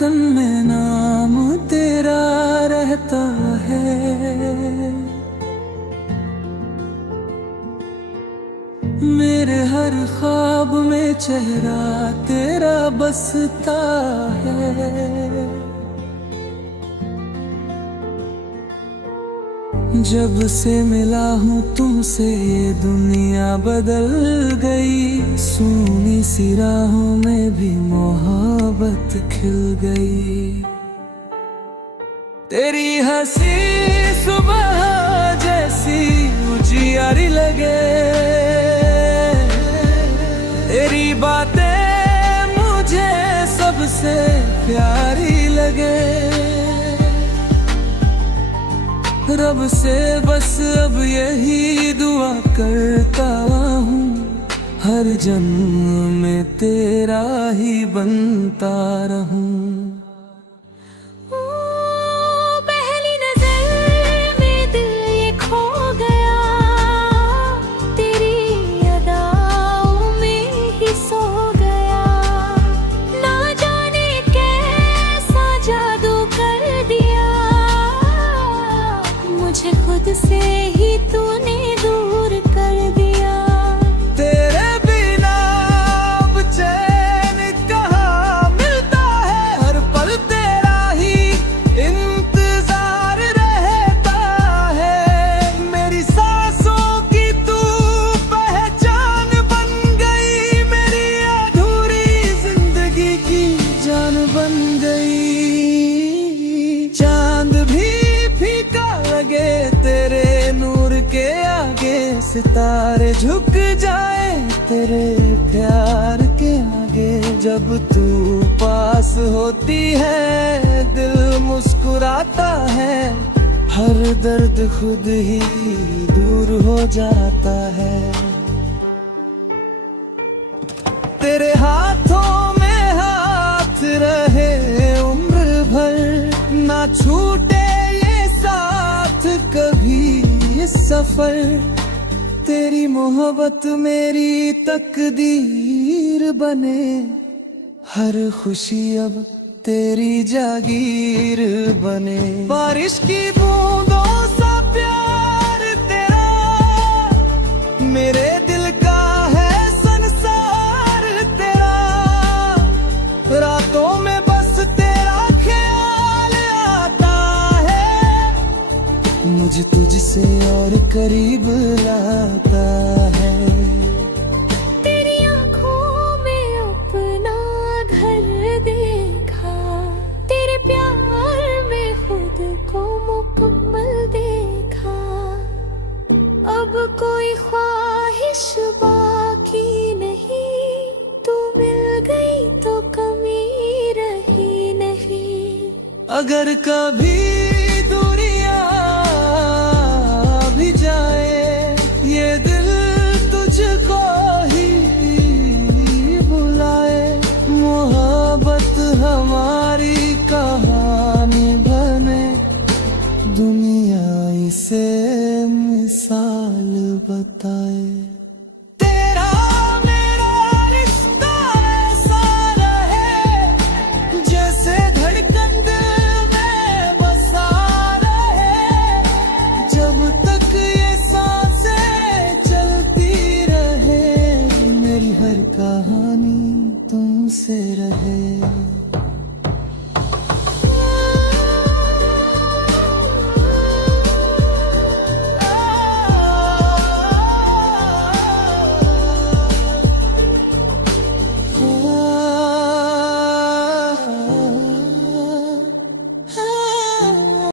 धड़कन में नाम तेरा रहता है। मेरे हर ख्वाब में चेहरा तेरा बसता है। जब से मिला हूँ तुमसे ये दुनिया बदल गई। सूनी सी राहों में भी मोहब्बत खिल गई। तेरी हंसी सुबह जैसी उजियारी लगे। तेरी बातें मुझे सबसे प्यारी लगे। रब से बस अब यही दुआ करता हूँ, हर जन्म में तेरा ही बनता रहूं। पहली नजर में दिल ये खो गया। तेरी अदाओं में ही सो गया। ना जाने कैसा जादू कर दिया। मुझे खुद से ही तूने दूर कर दिया। तेरे बिना अब चैन कहाँ मिलता है। हर पल तेरा ही इंतजार रहता है। मेरी सांसों की तू पहचान बन गई। मेरी अधूरी जिंदगी की जान बन गई। चांद भी फीका लगे तेरे नूर के आगे। सितारे झुक जाए तेरे प्यार के आगे। जब तू पास होती है दिल मुस्कुराता है। हर दर्द खुद ही दूर हो जाता है। तेरे हाथों में हाथ रहे उम्र भर। ना छूटे ये साथ कभी इस सफर। तेरी मोहब्बत मेरी तकदीर बने। हर खुशी अब तेरी जागीर बने। बारिश की बूंदों सा प्यार तेरा मेरे दिल का है संसार तेरा। रातों में बस तेरा ख्याल आता है। मुझे तुझसे और करीब लाता है। तेरी आँखों में अपना घर देखा। तेरे प्यार में खुद को मुकम्मल देखा। अब कोई ख्वाहिश बाकी नहीं। तू मिल गई तो कमी रही नहीं। अगर कभी दूरियां भी जाए ये दिल तुझको ही बुलाए। मोहब्बत हमारी कहानी बने। दुनिया इसे मिसाल बताए। तेरा मेरा रिश्ता ऐसा रहे जैसे धड़कन दिल में बसा रहे। जब तक ये सांसें चलती रहे मेरी हर कहानी तुमसे रहे।